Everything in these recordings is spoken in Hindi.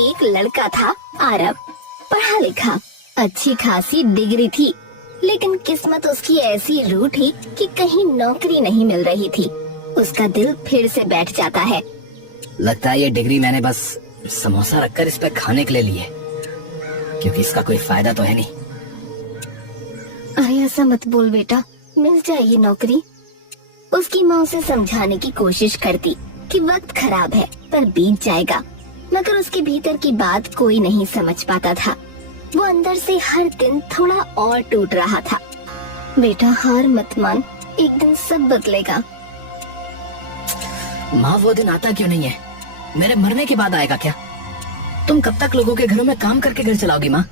एक लड़का था आरव। पढ़ा लिखा, अच्छी खासी डिग्री थी, लेकिन किस्मत उसकी ऐसी रूठी कि कहीं नौकरी नहीं मिल रही थी। उसका दिल फिर से बैठ जाता है। लगता है ये डिग्री मैंने बस समोसा रखकर इस पे खाने के लिए ली है, क्योंकि इसका कोई फायदा तो है नहीं। अरे ऐसा मत बोल बेटा, मिल जाए ये नौकरी। उसकी माँ उसे समझाने की कोशिश करती कि वक्त खराब है पर बीत जाएगा, मगर उसके भीतर की बात कोई नहीं समझ पाता था। वो अंदर से हर दिन थोड़ा और टूट रहा था। बेटा हार मत मान, एक दिन सब बदलेगा। माँ वो दिन आता क्यों नहीं है? मेरे मरने के बाद आएगा क्या? तुम कब तक लोगों के घरों में काम करके घर चलाओगी माँ?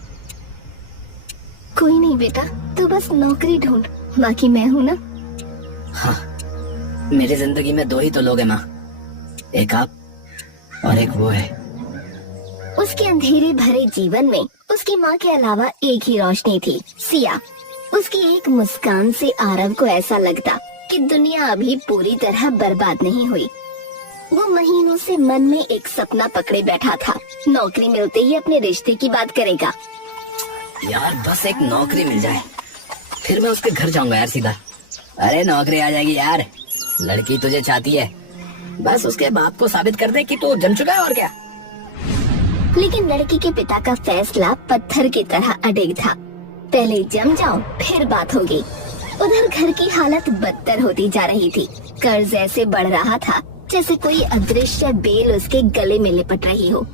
कोई नहीं बेटा, तू बस नौकरी ढूंढ, बाकी मैं हूँ ना। हाँ, मेरी जिंदगी में दो ही तो लोग हैं माँ, एक आप और एक वो है। उसके अंधेरे भरे जीवन में उसकी माँ के अलावा एक ही रोशनी थी, सिया। उसकी एक मुस्कान से आरव को ऐसा लगता कि दुनिया अभी पूरी तरह बर्बाद नहीं हुई। वो महीनों से मन में एक सपना पकड़े बैठा था, नौकरी मिलते ही अपने रिश्ते की बात करेगा। यार बस एक नौकरी मिल जाए, फिर मैं उसके घर जाऊंगा यार सीधा। अरे नौकरी आ जाएगी यार, लड़की तुझे चाहती है, बस उसके बाप को साबित कर दे कि तू जम चुका है और क्या। लेकिन लड़की के पिता का फैसला पत्थर की तरह अडिग था। पहले जम जाओ फिर बात होगी। उधर घर की हालत बदतर होती जा रही थी। कर्ज ऐसे बढ़ रहा था जैसे कोई अदृश्य बेल उसके गले में लिपट रही हो।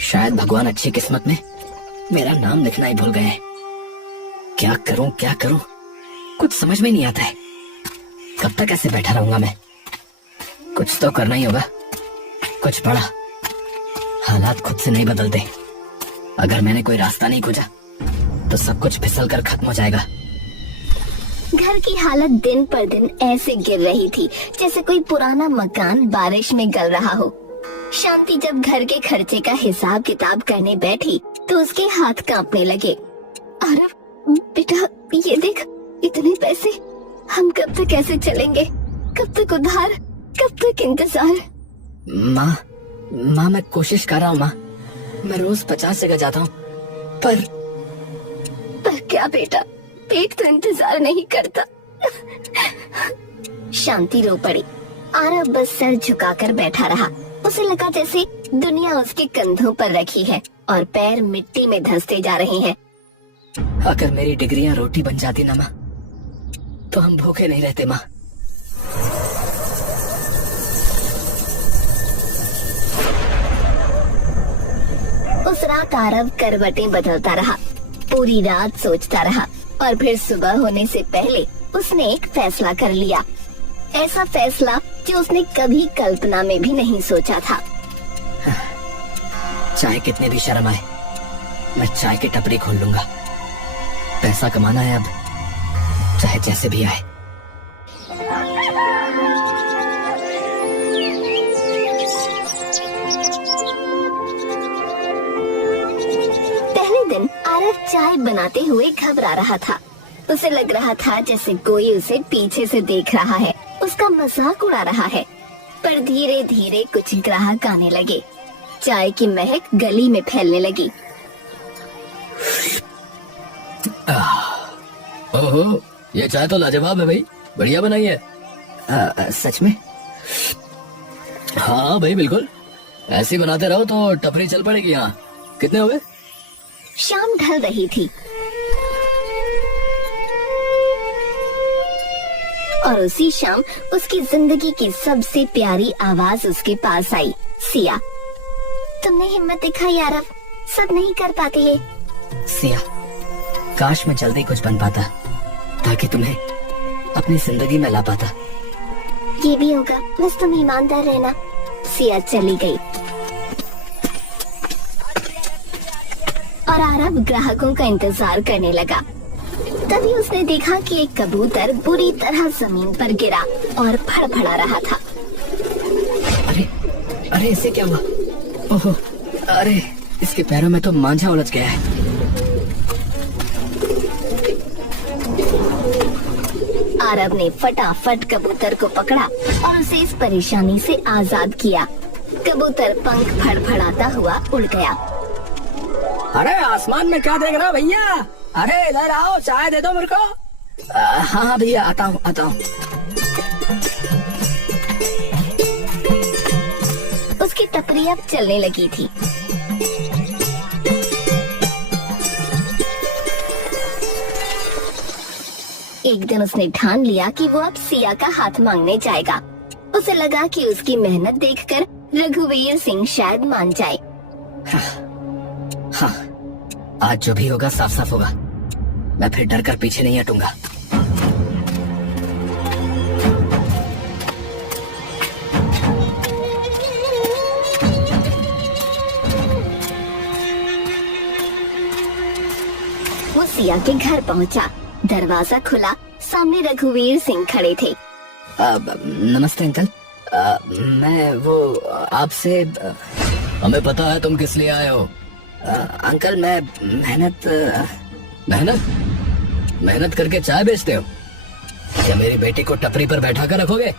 शायद भगवान अच्छी किस्मत में मेरा नाम लिखना ही भूल गए। क्या करूं क्या करूं, कुछ समझ में नहीं आता है। कब तक ऐसे बैठा रहूंगा मैं? कुछ तो करना ही होगा, कुछ बड़ा। हालात खुद से नहीं बदलते। अगर मैंने कोई रास्ता नहीं खोजा तो सब कुछ फिसल कर खत्म हो जाएगा। घर की हालत दिन पर दिन ऐसे गिर रही थी जैसे कोई पुराना मकान बारिश में गल रहा हो। शांति जब घर के खर्चे का हिसाब किताब करने बैठी तो उसके हाथ कांपने लगे। अरे बेटा ये देख, इतने पैसे, हम कब तक ऐसे चलेंगे? कब तक उधार, कब तक इंतजार? माँ मैं कोशिश कर रहा हूँ माँ, मैं रोज 50 जगह जाता हूँ, पर क्या बेटा, पेट तो इंतजार नहीं करता। शांति रो पड़ी। आरव बस सर झुकाकर बैठा रहा। उसे लगा जैसे दुनिया उसके कंधों पर रखी है और पैर मिट्टी में धंसते जा रहे हैं। अगर मेरी डिग्रियां रोटी बन जाती ना माँ, तो हम भूखे नहीं रहते माँ। उस रात आरव करवटें बदलता रहा, पूरी रात सोचता रहा और फिर सुबह होने से पहले उसने एक फैसला कर लिया। ऐसा फैसला जो उसने कभी कल्पना में भी नहीं सोचा था। चाहे कितने भी शर्म आए, मैं चाय की टपरी खोल लूंगा। पैसा कमाना है अब, चाहे जैसे भी आए। पहले दिन आरव चाय बनाते हुए घबरा रहा था। उसे लग रहा था जैसे कोई उसे पीछे से देख रहा है, उसका मजाक उड़ा रहा है। पर धीरे धीरे कुछ ग्राहक आने लगे। चाय की महक गली में फैलने लगी। ओहो, ये चाय तो लाजवाब है भाई, बढ़िया बनाई है। सच में? हाँ भाई बिल्कुल, ऐसे बनाते रहो तो टपरी चल पड़ेगी। यहाँ कितने हो गए? शाम ढल रही थी और उसी शाम उसकी जिंदगी की सबसे प्यारी आवाज उसके पास आई। सिया, तुमने हिम्मत दिखाई आरव, सब नहीं कर पाते ये। सिया, काश मैं जल्दी कुछ बन पाता ताकि तुम्हें अपनी जिंदगी में ला पाता। ये भी होगा, बस तुम ईमानदार रहना। सिया चली गई और आरव ग्राहकों का इंतजार करने लगा। तभी उसने देखा कि एक कबूतर बुरी तरह जमीन पर गिरा और फड़फड़ा रहा था। अरे इसे क्या हुआ? ओहो, अरे इसके पैरों में तो मांझा उलझ गया है। आरव ने फटाफट कबूतर को पकड़ा और उसे इस परेशानी से आजाद किया। कबूतर पंख फड़फड़ाता हुआ उड़ गया। अरे आसमान में क्या देख रहा हो भैया? अरे इधर आओ, चाय दे दो मेरे को। हाँ हाँ भैया, आता हूँ आता हूँ। उसकी टपरी अब चलने लगी थी। एक दिन उसने ठान लिया कि वो अब सिया का हाथ मांगने जाएगा। उसे लगा कि उसकी मेहनत देखकर रघुवीर सिंह शायद मान जाए। हाँ, आज जो भी होगा साफ साफ होगा। मैं फिर डर कर पीछे नहीं हटूंगा। वो सिया के घर पहुंचा। दरवाजा खुला, सामने रघुवीर सिंह खड़े थे। नमस्ते अंकल। मैं वो आपसे हमें पता है तुम किस लिए आए हो। अंकल मैं मेहनत करके चाय बेचते हो? क्या मेरी बेटी को टपरी पर बैठा कर रखोगे?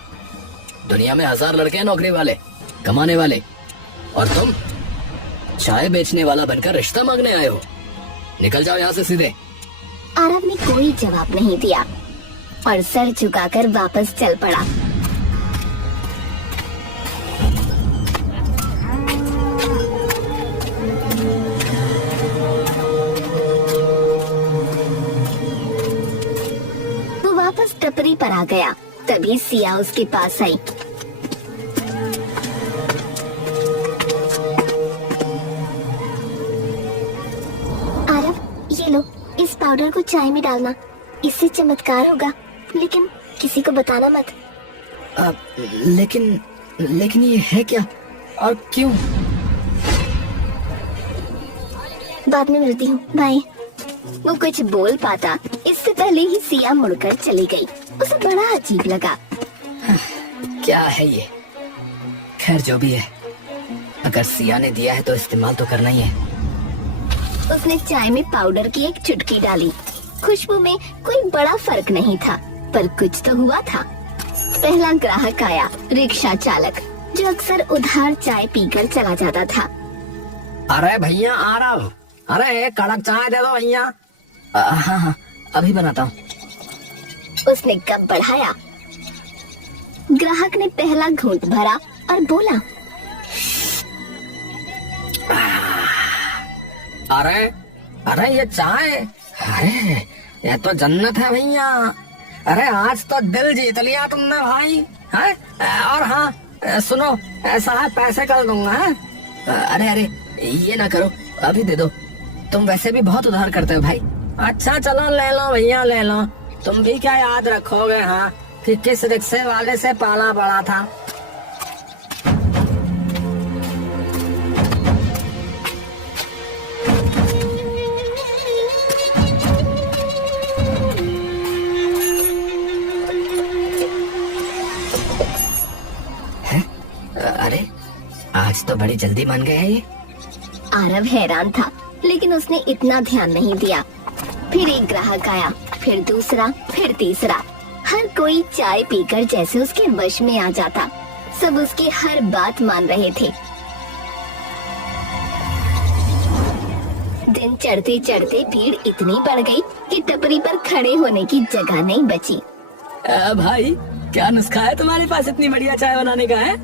दुनिया में 1000 लड़के हैं नौकरी वाले, कमाने वाले, और तुम चाय बेचने वाला बनकर रिश्ता मांगने आए हो। निकल जाओ यहाँ से सीधे। आरव ने कोई जवाब नहीं दिया और सर झुकाकर वापस चल पड़ा। वो वापस टपरी पर आ गया। तभी सिया उसके पास आई। आरव, ये लो, इस पाउडर को चाय में डालना, इससे चमत्कार होगा, लेकिन किसी को बताना मत। लेकिन ये है क्या और क्यों? बाद में मिलती हूँ, बाय। वो कुछ बोल पाता इससे पहले ही सिया मुड़कर चली गई। उसे बड़ा अजीब लगा। क्या है ये? खैर जो भी है, अगर सिया ने दिया है तो इस्तेमाल तो करना ही है। उसने चाय में पाउडर की एक चुटकी डाली। खुशबू में कोई बड़ा फर्क नहीं था, पर कुछ तो हुआ था। पहला ग्राहक आया, रिक्शा चालक, जो अक्सर उधार चाय पीकर चला जाता था। अरे भैया आ रहा हूँ। अरे एक कड़क चाय दे दो भैया। हाँ हाँ अभी बनाता हूँ। उसने कप बढ़ाया। ग्राहक ने पहला घूंट भरा और बोला, अरे अरे ये चाय, अरे ये तो जन्नत है भैया। अरे आज तो दिल जीत लिया तुमने भाई। है? और हाँ सुनो, ऐसा है पैसे कर दूंगा। है? अरे अरे ये ना करो, अभी दे दो। तुम वैसे भी बहुत उधार करते हो भाई। अच्छा चलो ले लो भैया ले लो। तुम भी क्या याद रखोगे हाँ कि किस रिक्शे वाले से पाला पड़ा था। अरे आज तो बड़ी जल्दी मान गए हैं ये। आरव हैरान था, लेकिन उसने इतना ध्यान नहीं दिया। फिर एक ग्राहक आया, फिर दूसरा, फिर तीसरा। हर कोई चाय पीकर जैसे उसके वश में आ जाता। सब उसकी हर बात मान रहे थे। दिन चढ़ते चढ़ते भीड़ इतनी बढ़ गई कि टपरी पर खड़े होने की जगह नहीं बची। भाई क्या नुस्खा है तुम्हारे पास इतनी बढ़िया चाय बनाने का है?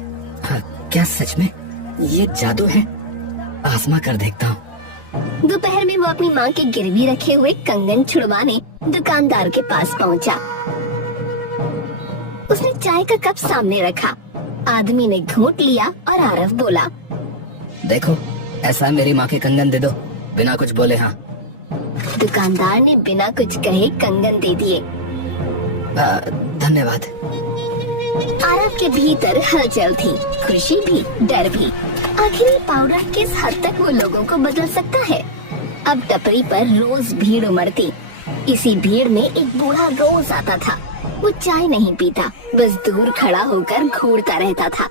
क्या सच में ये जादू है? आजमा कर देखता हूँ। दोपहर में वो अपनी माँ के गिरवी रखे हुए कंगन छुड़वाने दुकानदार के पास पहुँचा। उसने चाय का कप सामने रखा। आदमी ने घूंट लिया और आरव बोला, देखो ऐसा मेरी माँ के कंगन दे दो, बिना कुछ बोले। हाँ। दुकानदार ने बिना कुछ कहे कंगन दे दिए। धन्यवाद। आरव के भीतर हलचल थी, खुशी भी, डर भी। आखिर ये पाउडर किस हद तक वो लोगों को बदल सकता है? अब टपरी पर रोज भीड़ उमड़ती। इसी भीड़ में एक बूढ़ा रोज आता था। वो चाय नहीं पीता, बस दूर खड़ा होकर घूरता रहता था।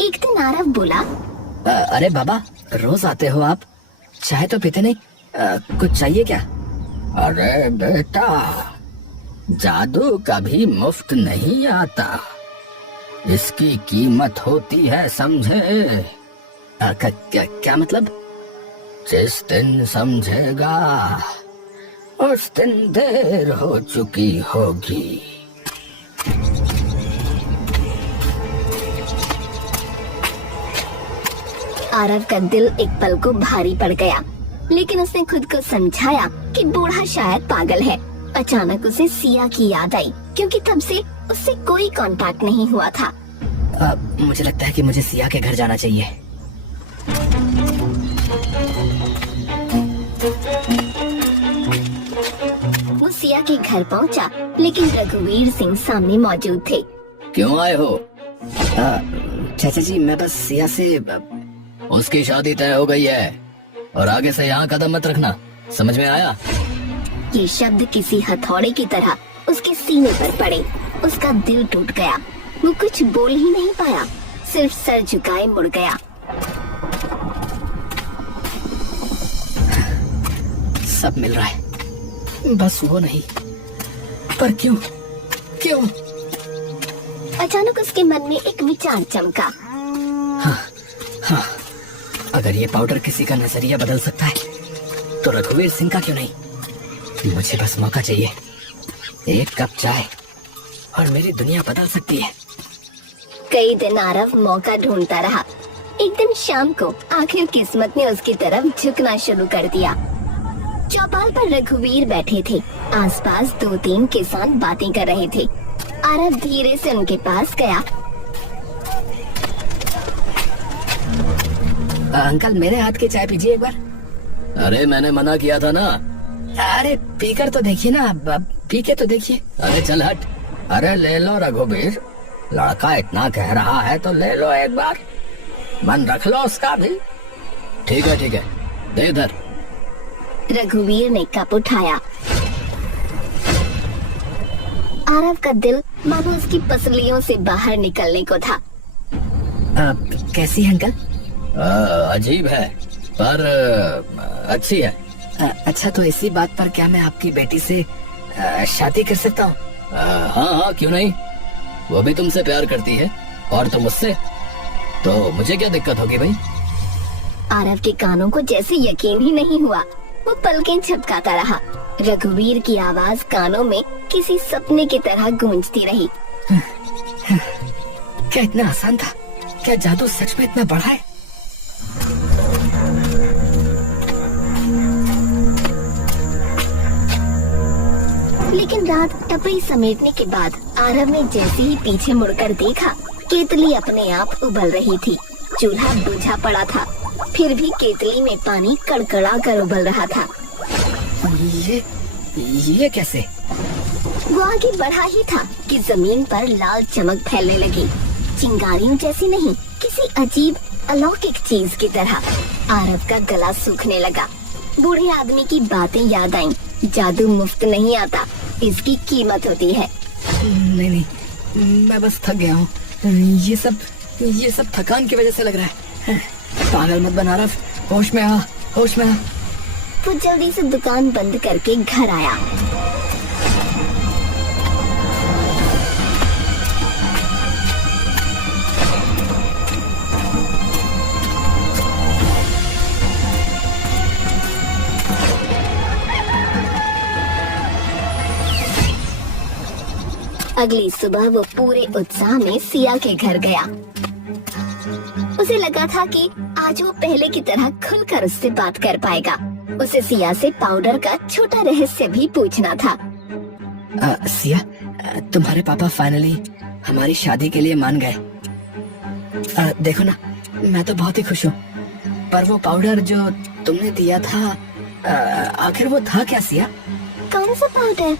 एक दिन आरव बोला, अरे बाबा रोज आते हो आप, चाय तो पीते नहीं, कुछ चाहिए क्या? अरे बेटा, जादू कभी मुफ्त नहीं आता, इसकी कीमत होती है, समझे? क्या मतलब? जिस दिन समझेगा उस दिन देर हो चुकी होगी। आरव का दिल एक पल को भारी पड़ गया, लेकिन उसने खुद को समझाया कि बूढ़ा शायद पागल है। अचानक उसे सिया की याद आई, क्योंकि तब से उससे कोई कांटेक्ट नहीं हुआ था। मुझे लगता है कि मुझे सिया के घर जाना चाहिए। वो सिया के घर पहुंचा, लेकिन रघुवीर सिंह सामने मौजूद थे। क्यों आए हो? चाचा जी, मैं बस सिया से उसकी शादी तय हो गई है और आगे से यहाँ कदम मत रखना, समझ में आया? ये शब्द किसी हथौड़े की तरह उसके सीने पर पड़े। उसका दिल टूट गया। वो कुछ बोल ही नहीं पाया, सिर्फ सर झुकाए मुड़ गया। सब मिल रहा है, बस वो नहीं। पर क्यों? क्यों? अचानक उसके मन में एक विचार चमका। हाँ, अगर ये पाउडर किसी का नजरिया बदल सकता है, तो रघुवीर सिंह का क्यों नहीं? मुझे बस मौका चाहिए, एक कप चाय, और मेरी दुनिया बदल सकती है। कई दिन आरव मौका ढूंढता रहा। एक दिन शाम को आखिर किस्मत ने उसकी तरफ झुकना शुरू कर दिया। चौपाल पर रघुवीर बैठे थे। आसपास 2-3 किसान बातें कर रहे थे। आरव धीरे से उनके पास गया। अंकल, मेरे हाथ की चाय पीजिए एक बार। अरे मैंने मना किया था ना। अरे पीकर तो देखिए ना, पी के तो देखिए। अरे चल हट। अरे ले लो रघुवीर, लड़का इतना कह रहा है तो ले लो एक बार, मन रख लो उसका भी। ठीक है ठीक है, दे इधर। रघुवीर ने कप उठाया। आरव का दिल मानो उसकी पसलियों से बाहर निकलने को था। कैसी है अंकल? अजीब है, पर अच्छी है। अच्छा, तो इसी बात पर क्या मैं आपकी बेटी से शादी कर सकता हूँ? हाँ हाँ, क्यों नहीं। वो भी तुमसे प्यार करती है और तुम उससे, तो मुझे क्या दिक्कत होगी भाई? आरव के कानों को जैसे यकीन ही नहीं हुआ। वो पलकें झपकाता रहा। रघुवीर की आवाज कानों में किसी सपने की तरह गूंजती रही। क्या इतना आसान था? क्या जादू सच में इतना बड़ा है? लेकिन रात टपरी समेटने के बाद आरव ने जैसे ही पीछे मुड़कर देखा, केतली अपने आप उबल रही थी। चूल्हा बुझा पड़ा था, फिर भी केतली में पानी कड़कड़ा कर उबल रहा था। ये कैसे? वो आगे बढ़ा ही था कि जमीन पर लाल चमक फैलने लगी। चिंगारियों जैसी नहीं, किसी अजीब अलौकिक चीज की तरह। आरव का गला सूखने लगा। बूढ़े आदमी की बातें याद आईं। जादू मुफ्त नहीं आता, इसकी कीमत होती है। नहीं, मैं बस थक गया हूँ। ये सब थकान की वजह से लग रहा है। पागल मत बना आरव, होश में आ, होश में आ। वो जल्दी से दुकान बंद करके घर आया। अगली सुबह वो पूरे उत्साह में सिया के घर गया। उसे लगा था कि आज वो पहले की तरह खुलकर उससे बात कर पाएगा। उसे सिया से पाउडर का छोटा रहस्य भी पूछना था। सिया, तुम्हारे पापा फाइनली हमारी शादी के लिए मान गए। देखो ना, मैं तो बहुत ही खुश हूँ। पर वो पाउडर जो तुमने दिया था, आखिर वो था क्या सिया? कौन सा पाउडर?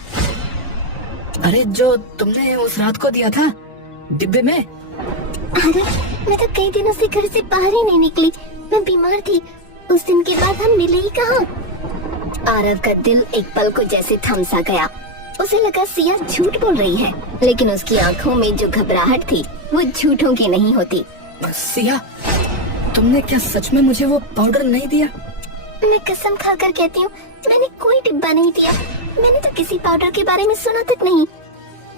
अरे जो तुमने उस रात को दिया था डिब्बे में। अरे मैं तो कई दिनों से घर से बाहर ही नहीं निकली। मैं बीमार थी। उस दिन के बाद हम मिले ही कहाँ। आरव का दिल एक पल को जैसे थम सा गया। उसे लगा सिया झूठ बोल रही है, लेकिन उसकी आंखों में जो घबराहट थी वो झूठों की नहीं होती। सिया, तुमने क्या सच में मुझे वो पाउडर नहीं दिया? मैं कसम खाकर कहती हूँ, मैंने कोई डिब्बा नहीं दिया। मैंने तो किसी पाउडर के बारे में सुना तक नहीं।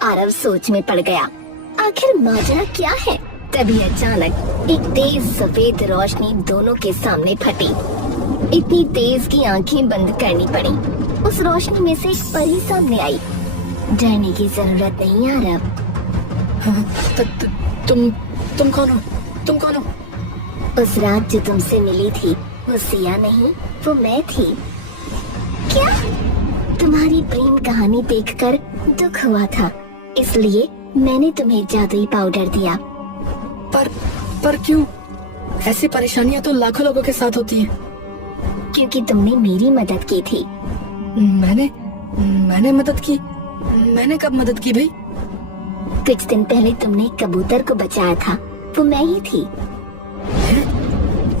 आरव सोच में पड़ गया, आखिर माजरा क्या है। तभी अचानक एक तेज सफेद रोशनी दोनों के सामने फटी। इतनी तेज कि आंखें बंद करनी पड़ी। उस रोशनी में से एक परी सामने आई। डरने की जरूरत नहीं आरव। तुम कौन हो? तुम कौन हो? उस रात जो तुमसे मिली थी वो सिया नहीं, वो मैं थी। क्या? तुम्हारी प्रेम कहानी देखकर दुख हुआ था, इसलिए मैंने तुम्हें जादुई पाउडर दिया। पर क्यों? ऐसी परेशानियां तो लाखों लोगों के साथ होती हैं। क्योंकि तुमने मेरी मदद की थी। मैंने मदद की? मैंने कब मदद की भाई? कुछ दिन पहले तुमने कबूतर को बचाया था, वो मैं ही थी।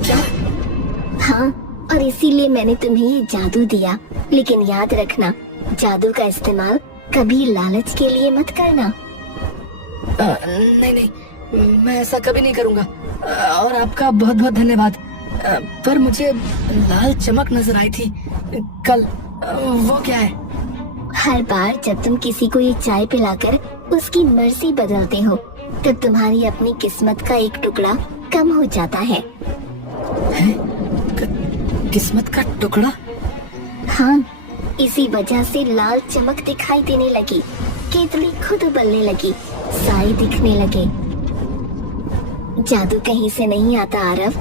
क्या? हाँ, और इसीलिए मैंने तुम्हें ये जादू दिया। लेकिन याद रखना, जादू का इस्तेमाल कभी लालच के लिए मत करना। नहीं, मैं ऐसा कभी नहीं करूँगा। और आपका बहुत बहुत धन्यवाद। पर मुझे लाल चमक नजर आई थी कल, वो क्या है? हर बार जब तुम किसी को ये चाय पिलाकर उसकी मर्जी बदलते हो, तब तुम्हारी अपनी किस्मत का एक टुकड़ा कम हो जाता है। किस्मत का टुकड़ा? हाँ, इसी वजह से लाल चमक दिखाई देने लगी, केतली खुद उबलने लगी, साए दिखने लगे। जादू कहीं से नहीं आता आरव,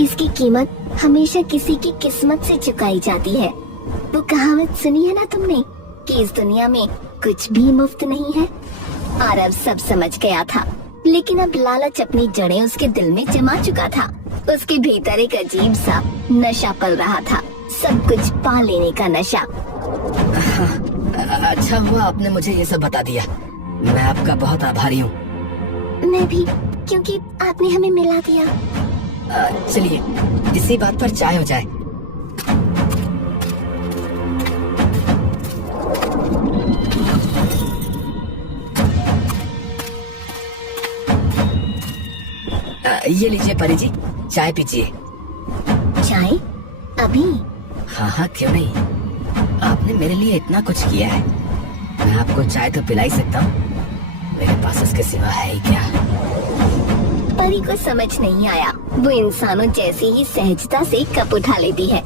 इसकी कीमत हमेशा किसी की किस्मत से चुकाई जाती है। वो कहावत सुनी है ना तुमने कि इस दुनिया में कुछ भी मुफ्त नहीं है। आरव सब समझ गया था, लेकिन अब लालच अपनी जड़ें उसके दिल में जमा चुका था। उसके भीतर एक अजीब सा नशा पल रहा था, सब कुछ पा लेने का नशा। अच्छा हुआ आपने मुझे ये सब बता दिया, मैं आपका बहुत आभारी हूँ। मैं भी, क्योंकि आपने हमें मिला दिया। चलिए इसी बात पर चाय हो जाए। ये लीजिए परी जी, चाय पीजिए। चाय? अभी? हाँ, क्यों नहीं। आपने मेरे लिए इतना कुछ किया है, मैं आपको चाय तो पिला ही सकता हूँ। मेरे पास इसके सिवा है ही क्या। परी को समझ नहीं आया, वो इंसानों जैसे ही सहजता से कप उठा लेती है।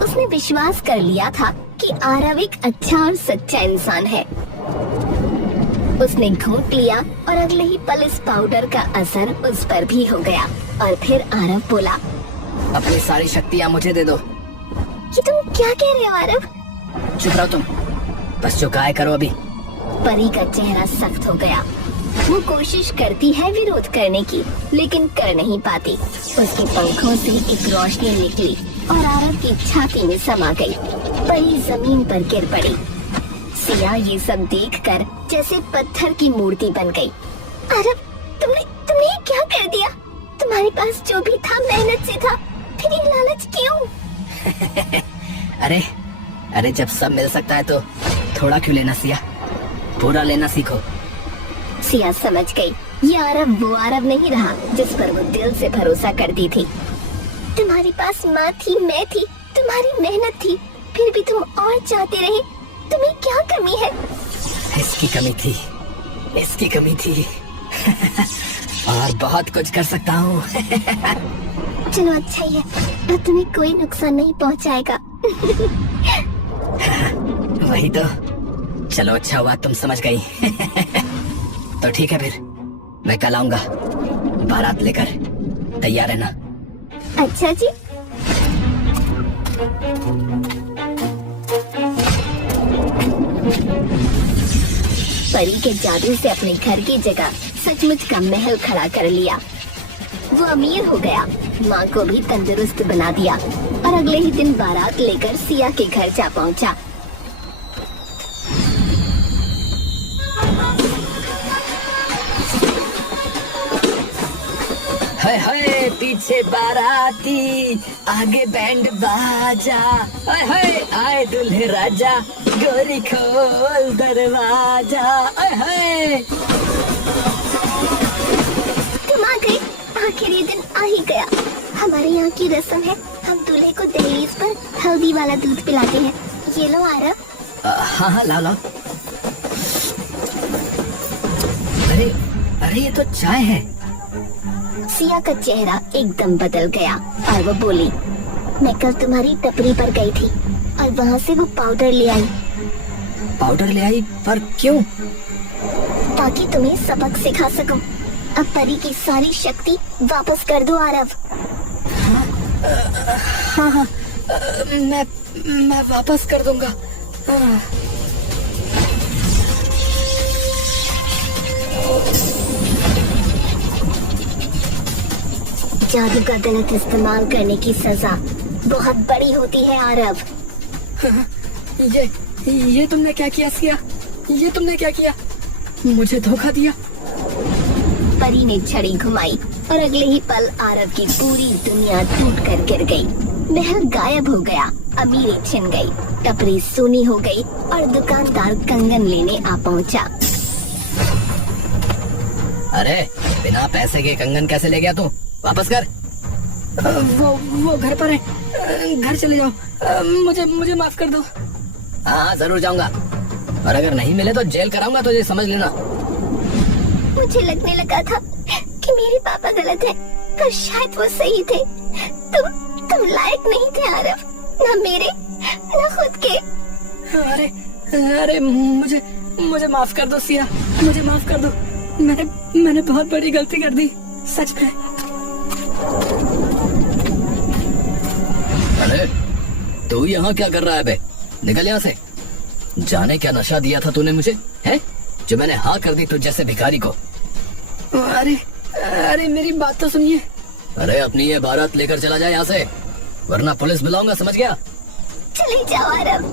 उसने विश्वास कर लिया था कि आरव एक अच्छा और सच्चा इंसान है। उसने घूंट लिया और अगले ही पल इस पाउडर का असर उस पर भी हो गया। और फिर आरव बोला, अपनी सारी शक्तियाँ मुझे दे दो। कि तुम क्या कह रहे हो आरव? चुप रहो तुम, बस जो गाय करो अभी। परी का चेहरा सख्त हो गया। वो कोशिश करती है विरोध करने की, लेकिन कर नहीं पाती। उसके पंखों से एक रोशनी निकली और आरव की छाती में समा गई। परी जमीन पर गिर पड़ी। सिया ये सब देखकर जैसे पत्थर की मूर्ति बन गई। आरव, तुमने ये क्या कर दिया? तुम्हारे पास जो भी था मेहनत से था, फिर ये लालच क्यों? अरे जब सब मिल सकता है तो थोड़ा क्यों लेना सिया, पूरा लेना सीखो। सिया समझ गई, ये आरव वो आरव नहीं रहा जिस पर वो दिल से भरोसा करती थी। तुम्हारे पास माँ थी, मैं थी, तुम्हारी मेहनत थी, फिर भी तुम और चाहते रहे। तुम्हें क्या कमी है? इसकी कमी थी और बहुत कुछ कर सकता हूँ। चलो अच्छा ही है, अब तुम्हें कोई नुकसान नहीं पहुँचाएगा। वही तो, चलो अच्छा हुआ तुम समझ गई। तो ठीक है, फिर मैं कल आऊंगा बारात लेकर, तैयार रहना। अच्छा जी। परी के जादू से अपने घर की जगह सचमुच का महल खड़ा कर लिया। वो अमीर हो गया, माँ को भी तंदुरुस्त बना दिया और अगले ही दिन बारात लेकर सिया के घर जा पहुँचा। हाय पीछे बाराती, आगे बैंड बाजा। हाय आए दूल्हे राजा, गोरी खोल दरवाजा। हाय तुम आ गए, आखिर ये दिन आ ही गया। हमारे यहाँ की रस्म है, हम दूल्हे को दहेज हल्दी वाला दूध पिलाते हैं। ये लो आरव। हाँ हाँ लाओ लाओ। अरे अरे ये तो चाय है। सिया का चेहरा एकदम बदल गया और वो बोली, मैं कल तुम्हारी टपरी पर गई थी और वहाँ से वो पाउडर ले आई। पाउडर ले आई? पर क्यों? ताकि तुम्हें सबक सिखा सकूं। अब परी की सारी शक्ति वापस कर दो आरव। हाँ हाँ मैं वापस कर दूंगा। जादू का गलत इस्तेमाल करने की सजा बहुत बड़ी होती है आरव। ये तुमने क्या किया सिया? ये तुमने क्या किया? मुझे धोखा दिया। परी ने छड़ी घुमाई और अगले ही पल आरव की पूरी दुनिया टूट कर गिर गई। महल गायब हो गया, अमीरी छिन गई, टपरी सूनी हो गई और दुकानदार कंगन लेने आ पहुंचा। अरे बिना पैसे के कंगन कैसे ले गया तू? वापस कर। वो घर पर है। घर चले जाओ। मुझे माफ कर दो। हाँ जरूर जाऊंगा, और अगर नहीं मिले तो जेल कराऊंगा तुझे, समझ लेना। मुझे लगने लगा था कि मेरे पापा गलत है, पर शायद वो सही थे। तुम लायक नहीं थे आरव, ना मेरे ना खुद के। अरे मुझे माफ कर दो सिया, मुझे माफ कर दो। मैंने बहुत बड़ी गलती कर दी, सच में। अरे तू यहाँ क्या कर रहा है बे? निकल यहाँ से। जाने क्या नशा दिया था तूने मुझे, है जो मैंने हाँ कर दी तुझ जैसे भिखारी को। अरे मेरी बात तो सुनिए। अरे अपनी ये बारात लेकर चला जाए यहाँ से, वरना पुलिस बुलाऊंगा, समझ गया? चले जाओ आरव।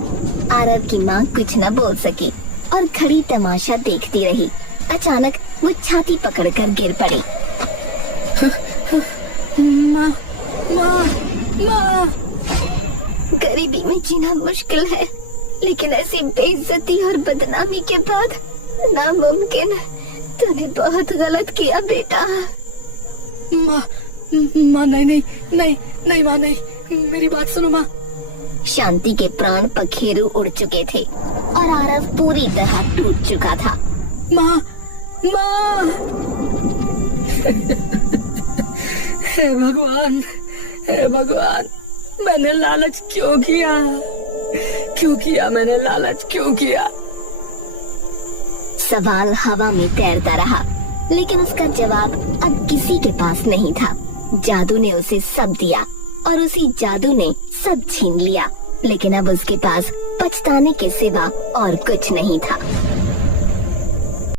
आरव की माँ कुछ न बोल सकी और खड़ी तमाशा देखती रही। अचानक वो छाती पकड़कर गिर पड़ी। माँ माँ माँ। गरीबी में जीना मुश्किल है, लेकिन ऐसी बेइज्जती और बदनामी के बाद नामुमकिन। तूने बहुत गलत किया बेटा। माँ नहीं माँ, नहीं, मेरी बात सुनो माँ। शांति के प्राण पखेरु उड़ चुके थे और आरव पूरी तरह टूट चुका था। माँ हे भगवान, मैंने लालच क्यों किया? मैंने लालच क्यों किया? सवाल हवा में तैरता रहा, लेकिन उसका जवाब अब किसी के पास नहीं था। जादू ने उसे सब दिया और उसी जादू ने सब छीन लिया, लेकिन अब उसके पास पछताने के सिवा और कुछ नहीं था।